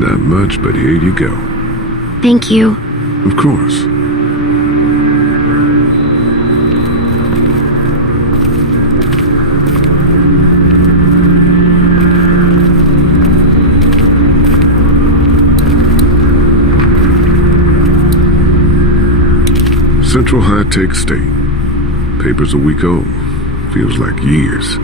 not much, but here you go. Thank you. Of course. Central High-Tech State. Paper's a week old. Feels like years.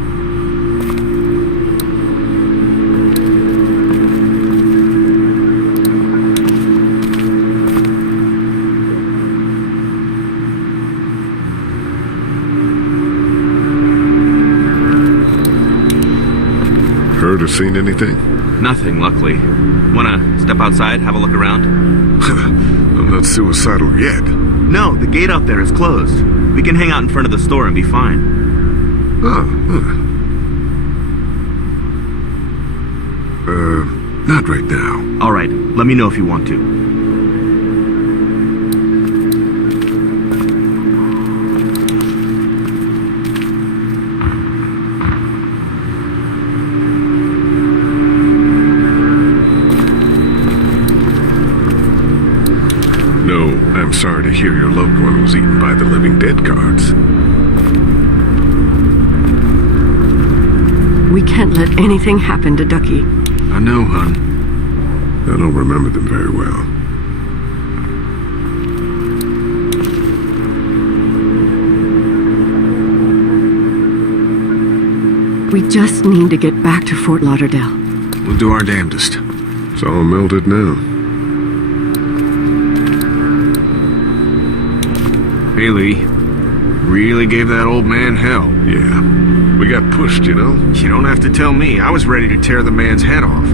Heard or seen anything? Nothing, luckily. Wanna step outside, have a look around? I'm not suicidal yet. No, the gate out there is closed. We can hang out in front of the store and be fine. Not right now. All right, let me know if you want to. No, I'm sorry to hear your loved one was eaten by the living dead guards. We can't let anything happen to Ducky. I know, hon. I don't remember them very well. We just need to get back to Fort Lauderdale. We'll do our damnedest. It's all melted now. Hey, Lee. Really gave that old man hell. Yeah. We got pushed, you know? You don't have to tell me. I was ready to tear the man's head off.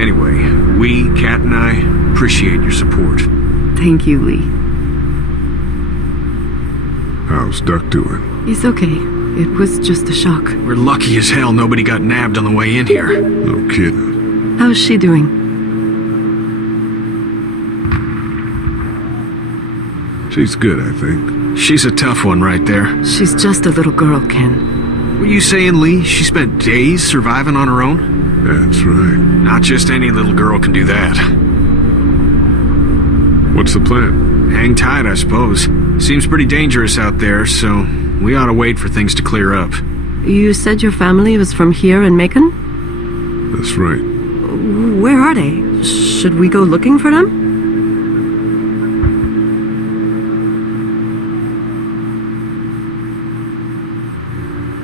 Anyway, we, Kat and I, appreciate your support. Thank you, Lee. How's Duck doing? He's okay. It was just a shock. We're lucky as hell nobody got nabbed on the way in here. No kidding. How's she doing? She's good, I think. She's a tough one right there. She's just a little girl, Ken. Were you saying, Lee, she spent days surviving on her own? That's right. Not just any little girl can do that. What's the plan? Hang tight, I suppose. Seems pretty dangerous out there, so we ought to wait for things to clear up. You said your family was from here in Macon? That's right. Where are they? Should we go looking for them?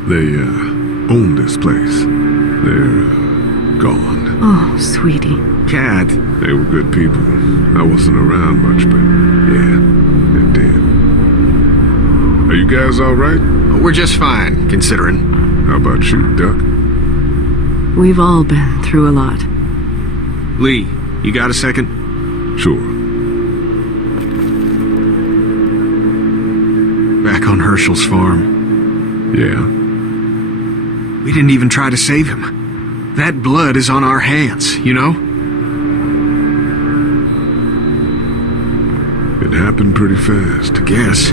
They, own this place. They're gone. Oh, sweetie. Kat. They were good people. I wasn't around much, but yeah, they're dead. Are you guys all right? We're just fine, considering. How about you, Duck? We've all been through a lot. Lee, you got a second? Sure. Back on Herschel's farm. Yeah. We didn't even try to save him. That blood is on our hands, you know? It happened pretty fast. I guess.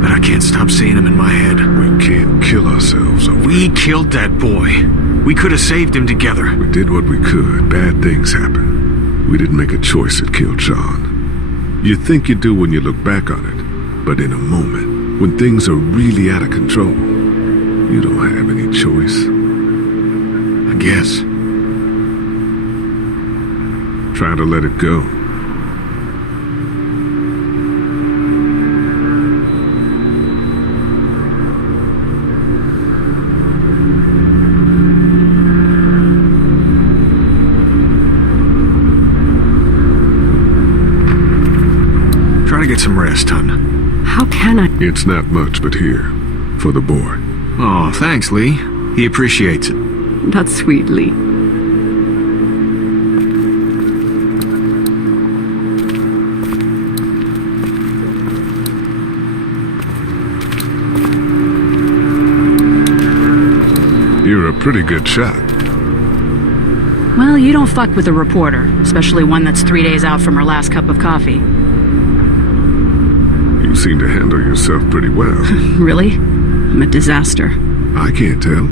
But I can't stop seeing him in my head. We can't kill ourselves over We it. killed that boy. We could have saved him together. We did what we could. Bad things happen. We didn't make a choice that killed Sean. You think you do when you look back on it. But in a moment, when things are really out of control, you don't have any choice. I guess. Try to let it go. Try to get some rest, hon. How can I? It's not much, but here, for the boy. Oh, thanks, Lee. He appreciates it. That's sweet, Lee. You're a pretty good shot. Well, you don't fuck with a reporter, especially one that's 3 days out from her last cup of coffee. You seem to handle yourself pretty well. Really? I'm a disaster. I can't tell.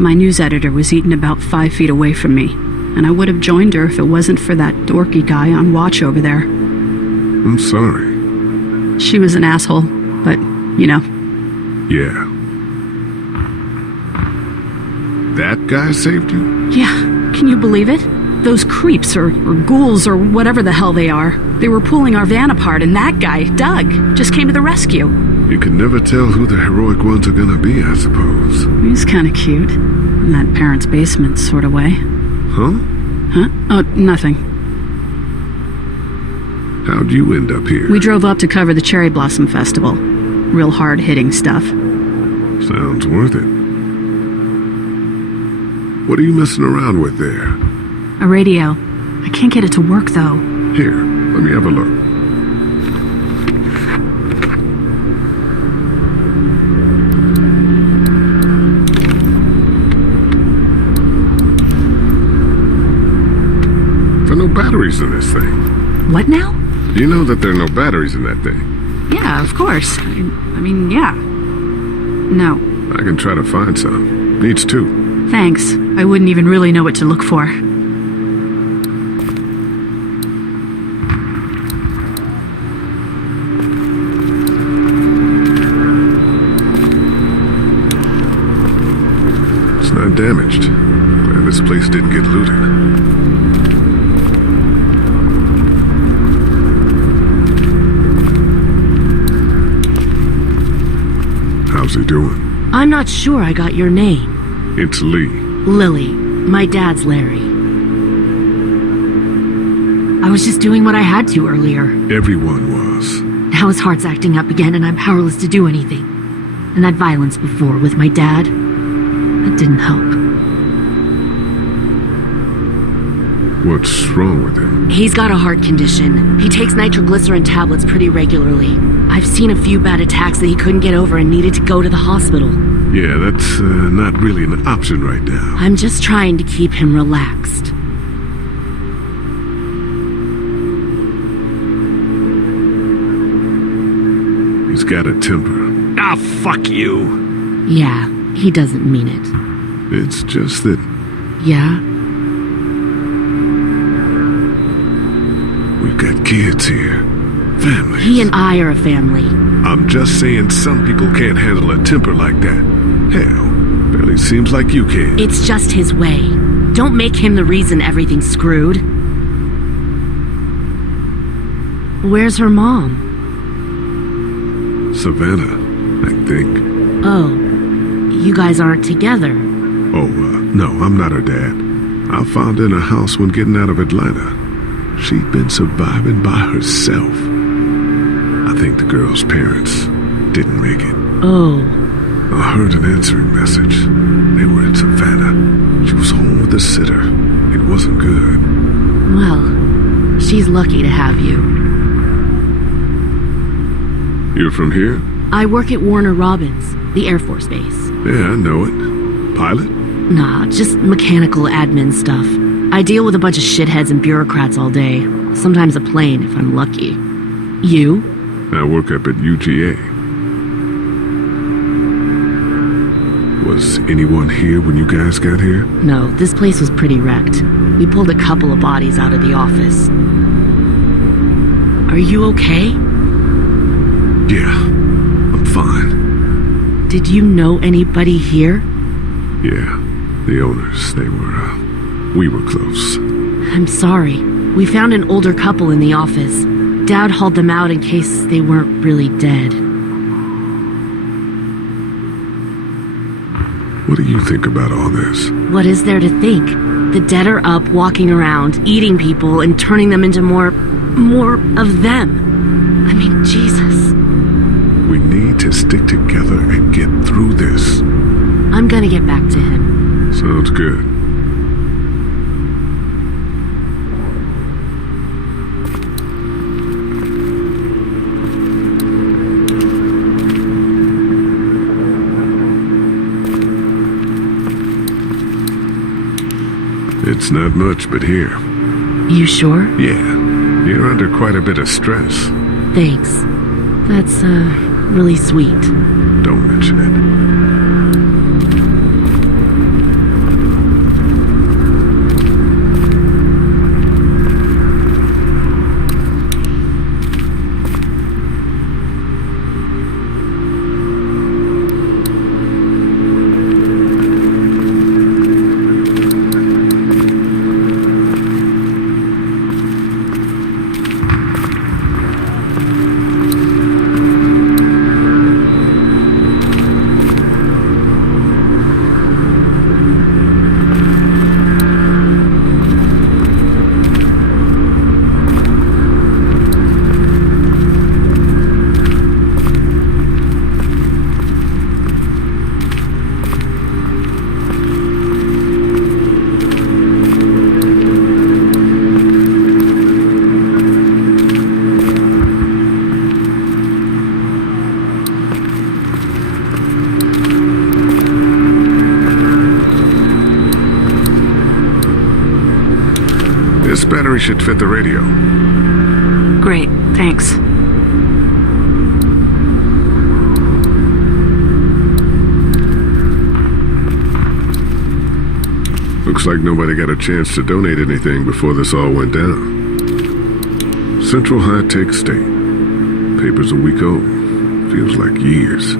My news editor was eaten about 5 feet away from me. and I would have joined her if it wasn't for that dorky guy on watch over there. I'm sorry. She was an asshole, but, you know. Yeah. That guy saved you? Yeah, can you believe it? Those creeps, or ghouls, or whatever the hell they are. They were pulling our van apart, and that guy, Doug, just came to the rescue. You can never tell who the heroic ones are gonna be, I suppose. He's kinda cute. In that parents' basement sort of way. Huh? Huh? Oh, nothing. How'd you end up here? We drove up to cover the Cherry Blossom Festival. Real hard-hitting stuff. Sounds worth it. What are you messing around with there? A radio. I can't get it to work, though. Here, let me have a look. There are no batteries in this thing. What now? You know that there are no batteries in that thing. Yeah, of course. I mean, yeah. No. I can try to find some. Needs two. Thanks. I wouldn't even really know what to look for. It's not damaged. Glad this place didn't get looted. How's he doing? I'm not sure I got your name. It's Lee. Lily. My dad's Larry. I was just doing what I had to earlier. Everyone was. Now his heart's acting up again and I'm powerless to do anything. And that violence before with my dad, that didn't help. What's wrong with him? He's got a heart condition. He takes nitroglycerin tablets pretty regularly. I've seen a few bad attacks that he couldn't get over and needed to go to the hospital. Yeah, that's not really an option right now. I'm just trying to keep him relaxed. He's got a temper. Ah, fuck you. Yeah, he doesn't mean it. It's just that Yeah? we've got kids here. Families. He and I are a family. I'm just saying some people can't handle a temper like that. Hell, barely seems like you can. It's just his way. Don't make him the reason everything's screwed. Where's her mom? Savannah, I think. Oh, you guys aren't together. Oh, no, I'm not her dad. I found her in a house when getting out of Atlanta. She'd been surviving by herself. I think the girl's parents didn't make it. Oh, I heard an answering message. They were in Savannah. She was home with a sitter. It wasn't good. well, she's lucky to have you. You're from here? I work at Warner Robins, the Air Force Base. Yeah, I know it. Pilot? Nah, just mechanical admin stuff. I deal with a bunch of shitheads and bureaucrats all day. Sometimes a plane, if I'm lucky. You? I work up at UGA. Was anyone here when you guys got here? No, this place was pretty wrecked. We pulled a couple of bodies out of the office. Are you okay? Yeah, I'm fine. Did you know anybody here? Yeah, the owners, we were close. I'm sorry. We found an older couple in the office. Dad hauled them out in case they weren't really dead. What do you think about all this? What is there to think? The dead are up, walking around, eating people, and turning them into more of them. I mean, Jesus. We need to stick together and get through this. I'm gonna get back to him. Sounds good. It's not much, but here. You sure? Yeah, you're under quite a bit of stress. Thanks. That's, really sweet. Don't mention it. This battery should fit the radio. Great, thanks. Looks like nobody got a chance to donate anything before this all went down. Central High-Tech State. Paper's a week old. Feels like years.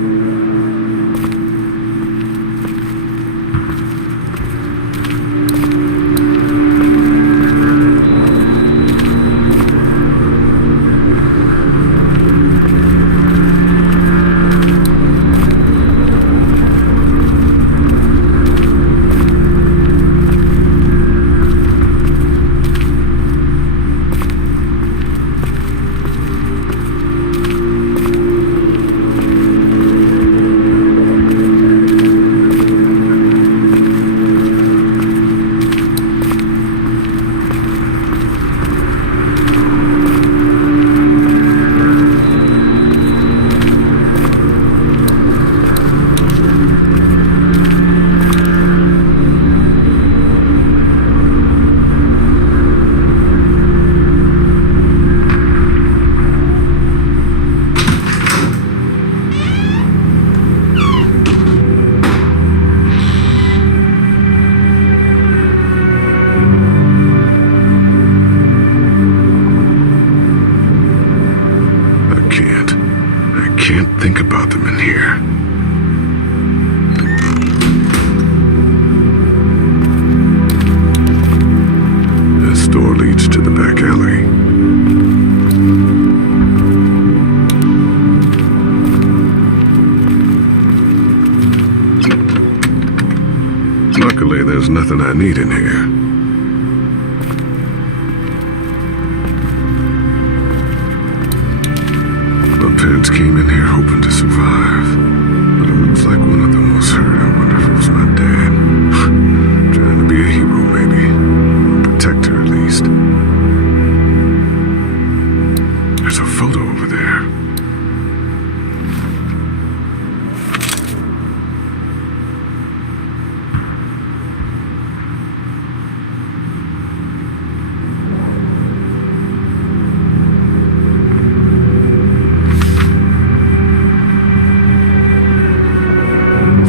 Think about them in here. This door leads to the back alley. Luckily, there's nothing I need in here. My parents came in here hoping to survive, but it looks like one of them was hurt. I wonder if it was my dad. Trying to be a hero, maybe. Or protect her, at least. There's a photo over there.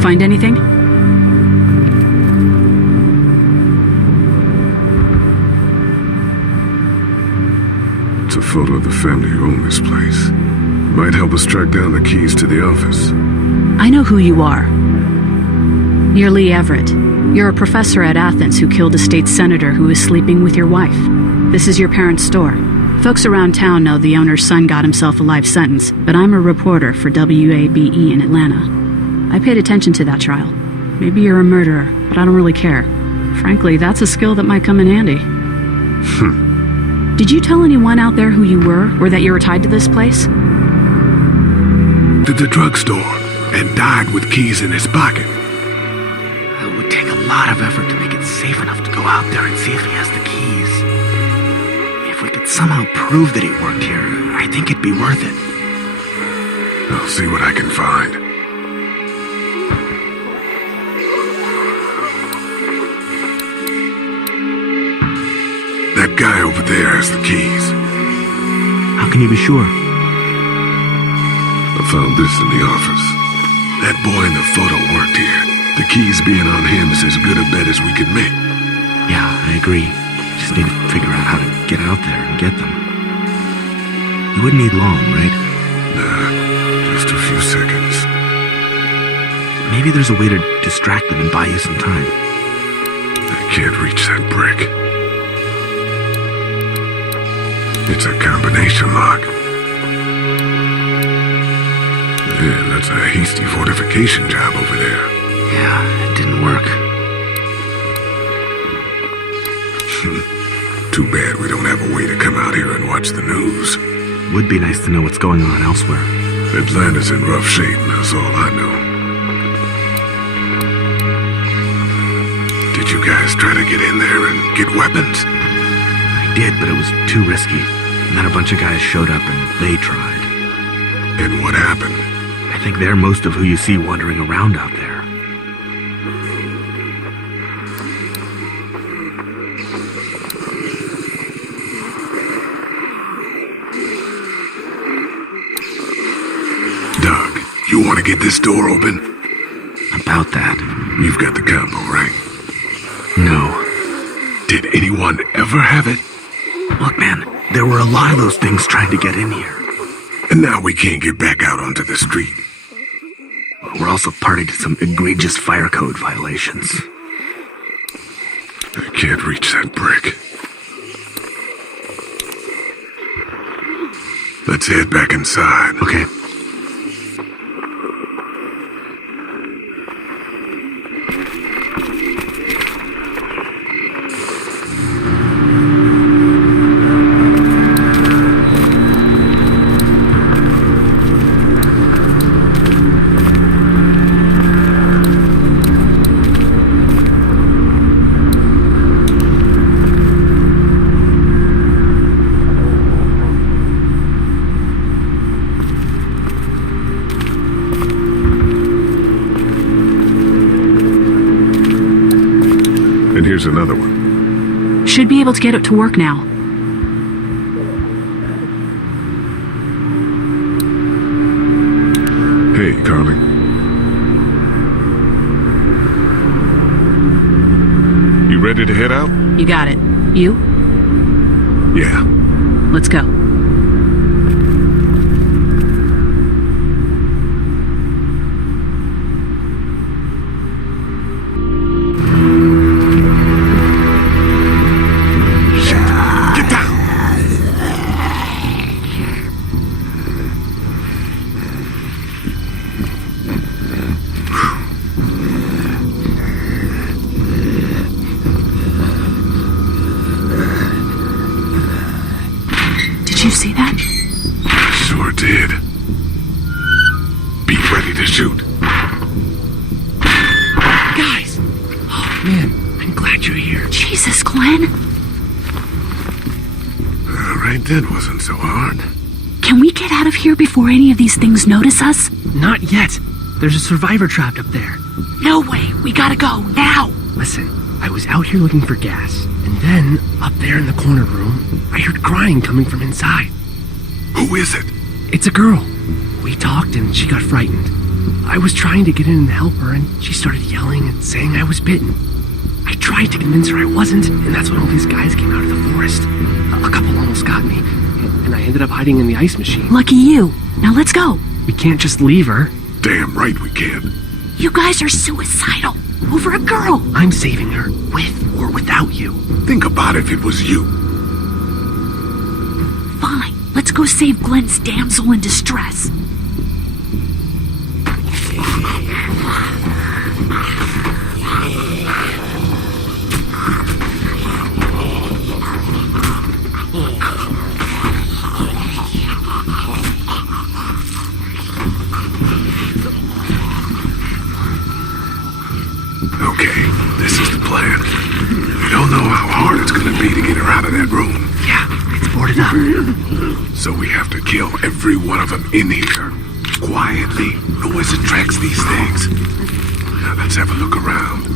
Find anything? It's a photo of the family who own this place. Might help us track down the keys to the office. I know who you are. You're Lee Everett. You're a professor at Athens who killed a state senator who was sleeping with your wife. This is your parents' store. Folks around town know the owner's son got himself a life sentence, but I'm a reporter for WABE in Atlanta. I paid attention to that trial. Maybe you're a murderer, but I don't really care. Frankly, that's a skill that might come in handy. Did you tell anyone out there who you were, or that you were tied to this place? To the drugstore, and died with keys in his pocket. It would take a lot of effort to make it safe enough to go out there and see if he has the keys. If we could somehow prove that he worked here, I think it'd be worth it. I'll see what I can find. That guy over there has the keys. How can you be sure? I found this in the office. That boy in the photo worked here. The keys being on him is as good a bet as we could make. Yeah, I agree. Just need to figure out how to get out there and get them. You wouldn't need long, right? Nah, just a few seconds. Maybe there's a way to distract them and buy you some time. I can't reach that brick. It's a combination lock. Yeah, that's a hasty fortification job over there. Yeah, it didn't work. Too bad we don't have a way to come out here and watch the news. Would be nice to know what's going on elsewhere. Atlanta's in rough shape, that's all I know. Did you guys try to get in there and get weapons? I did, but it was too risky. And then a bunch of guys showed up and they tried. And what happened? I think they're most of who you see wandering around out there. to get this door open? About that. You've got the combo, right? No. Did anyone ever have it? Look, man, there were a lot of those things trying to get in here. And now we can't get back out onto the street. We're also party to some egregious fire code violations. I can't reach that brick. Let's head back inside. Okay. And here's another one. Should be able to get it to work now. Hey, Carly. You ready to head out? You got it. You? Yeah. Let's go. Get down! Did you see that? Sure did. Be ready to shoot. Guys! Oh, man, I'm glad you're here. Jesus, Glenn. Right then wasn't so hard. Can we get out of here before any of these things notice us? Not yet. There's a survivor trapped up there. No way. We gotta go now. Listen, I was out here looking for gas, and then, up there in the corner room, I heard crying coming from inside. Who is it? It's a girl. We talked and she got frightened. I was trying to get in and help her, and she started yelling and saying I was bitten. I tried to convince her I wasn't, and that's when all these guys came out of the forest. A couple almost got me, and I ended up hiding in the ice machine. Lucky you. Now let's go. We can't just leave her. Damn right we can. You guys are suicidal. Over a girl. I'm saving her, with or without you. Think about if it was you. Fine. Let's go save Glenn's damsel in distress. Okay, this is the plan. We don't know how hard it's gonna be to get her out of that room. Yeah, it's boarded up. So we have to kill every one of them in here. Quietly. Noise attracts these things. Now let's have a look around.